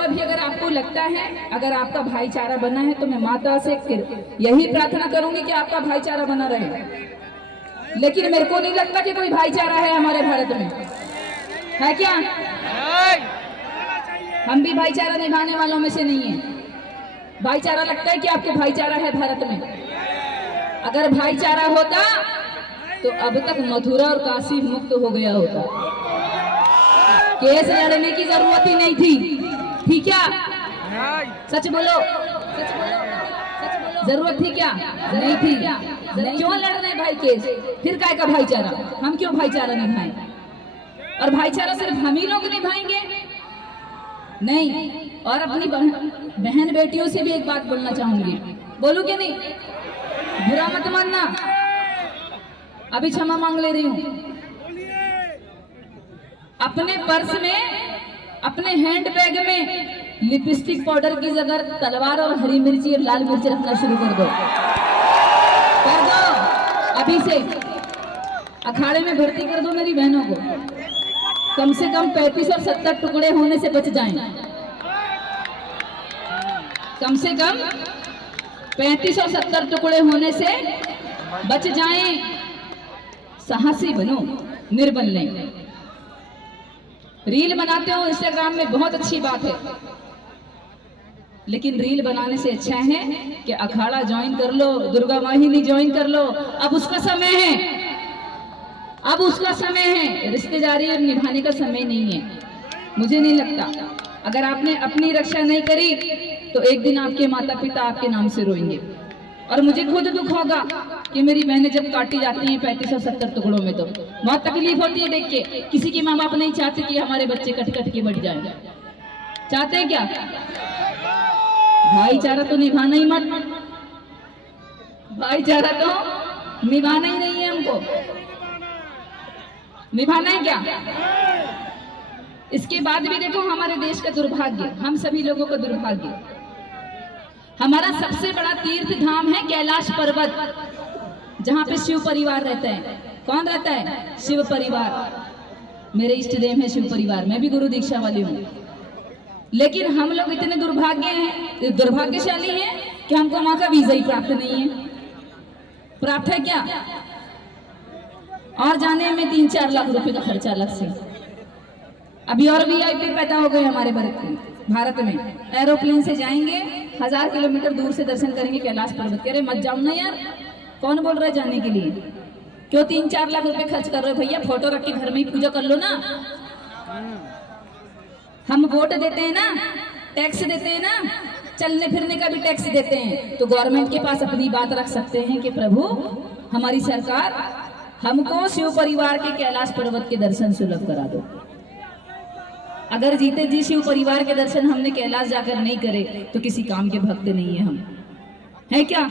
अभी अगर आपको लगता है अगर आपका भाईचारा बना है तो मैं माता से यही प्रार्थना करूंगी कि आपका भाईचारा बना रहे। लेकिन मेरे को नहीं लगता कि कोई भाईचारा है हमारे भारत में, है क्या? हम भी भाईचारा निभाने वालों में से नहीं है। भाईचारा लगता है कि आपको भाईचारा है भारत में? अगर भाईचारा होता तो अब तक मथुरा और काशी मुक्त हो गया होता, केस लड़ने की जरूरत ही नहीं थी। ठीक क्या? सच बोलो, सच बोलो, सच बोलो। जरूरत थी क्या? नहीं थी। क्यों लड़ रहे भाई केस? फिर काय का भाईचारा? हम क्यों भाईचारा निभाएं? और भाईचारा सिर्फ हम ही लोग निभाएंगे नहीं, और अपनी बहन बेटियों से भी एक बात बोलना चाहूंगी। बोलूं कि नहीं? बुरा मत मानना, अभी क्षमा मांग ले रही हूं। अपने पर्स में, अपने हैंड बैग में लिपस्टिक पाउडर की जगह तलवार और हरी मिर्ची और लाल मिर्ची रखना शुरू कर दो, कर दो। अभी से अखाड़े में भर्ती कर दो मेरी बहनों को। कम से कम 35 और 70 टुकड़े होने से बच जाएं। कम से कम 35 और 70 टुकड़े होने से बच जाएं। साहसी बनो, निर्बल नहीं। रील बनाते हो इंस्टाग्राम में, बहुत अच्छी बात है, लेकिन रील बनाने से अच्छा है कि अखाड़ा ज्वाइन कर लो, दुर्गा वाहिनी ज्वाइन कर लो। अब उसका समय है, अब उसका समय है। रिश्तेदारी और निभाने का समय नहीं है। मुझे नहीं लगता अगर आपने अपनी रक्षा नहीं करी तो एक दिन आपके माता पिता आपके नाम से रोएंगे। और मुझे खुद दुख होगा कि मेरी बहनें जब काटी जाती हैं 35 और 70 टुकड़ों में तो बहुत तकलीफ होती है देख के। किसी के माँ बाप नहीं चाहते कि हमारे बच्चे कट कट के बढ़ जाए। चाहते हैं क्या? भाईचारा तो निभाना ही मत, भाईचारा तो निभाना ही नहीं है हमको। निभाना है क्या? इसके बाद भी देखो हमारे देश का दुर्भाग्य, हम सभी लोगों का दुर्भाग्य, हमारा सबसे बड़ा तीर्थ धाम है कैलाश पर्वत, जहां पे शिव परिवार रहता है। कौन रहता है? शिव परिवार। मेरे इष्ट देव है शिव परिवार, मैं भी गुरु दीक्षा वाली हूँ। लेकिन हम लोग इतने दुर्भाग्यशाली हैं कि हमको वहां का वीजा ही प्राप्त नहीं है। प्राप्त है क्या? और जाने में 3-4 लाख रुपए का खर्चा अलग से। अभी और VIP पैदा हो गए हमारे भारत में। एरोप्लेन से जाएंगे, 1000 किलोमीटर दूर से दर्शन करेंगे कैलाश पर्वत के। अरे मत जाओ ना यार, कौन बोल रहा है जाने के लिए? क्यों 3-4 लाख रुपए खर्च कर रहे हो भैया? फोटो रख के घर में ही पूजा कर लो ना। हम वोट देते हैं ना, टैक्स देते हैं ना, चलने फिरने का भी टैक्स देते हैं, तो गवर्नमेंट के पास अपनी बात रख सकते हैं कि प्रभु हमारी सरकार हमको शिव परिवार के कैलाश पर्वत के दर्शन सुलभ करा दो। अगर जीते जी शिव परिवार के दर्शन हमने कैलाश जाकर नहीं करे तो किसी काम के भक्त नहीं है हम, है क्या?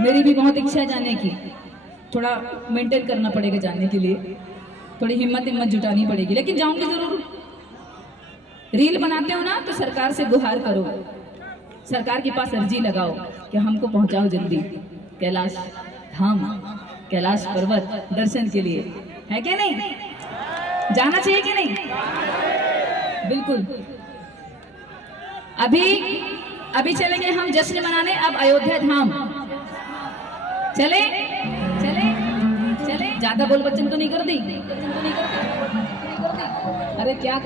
मेरी भी बहुत इच्छा है जाने की, थोड़ा मेंटेन करना पड़ेगा जाने के लिए, थोड़ी हिम्मत जुटानी पड़ेगी, लेकिन जाऊंगी जरूर। रील बनाते हो ना तो सरकार से गुहार करो, सरकार के पास अर्जी लगाओ कि हमको पहुंचाओ जल्दी कैलाश धाम, कैलाश पर्वत दर्शन के लिए, है क्या? नहीं जाना चाहिए कि नहीं? बिल्कुल। अभी चलेंगे हम जश्न मनाने, अब अयोध्या धाम। चले चले चले, ज्यादा बोल बच्चन तो नहीं कर दी? अरे क्या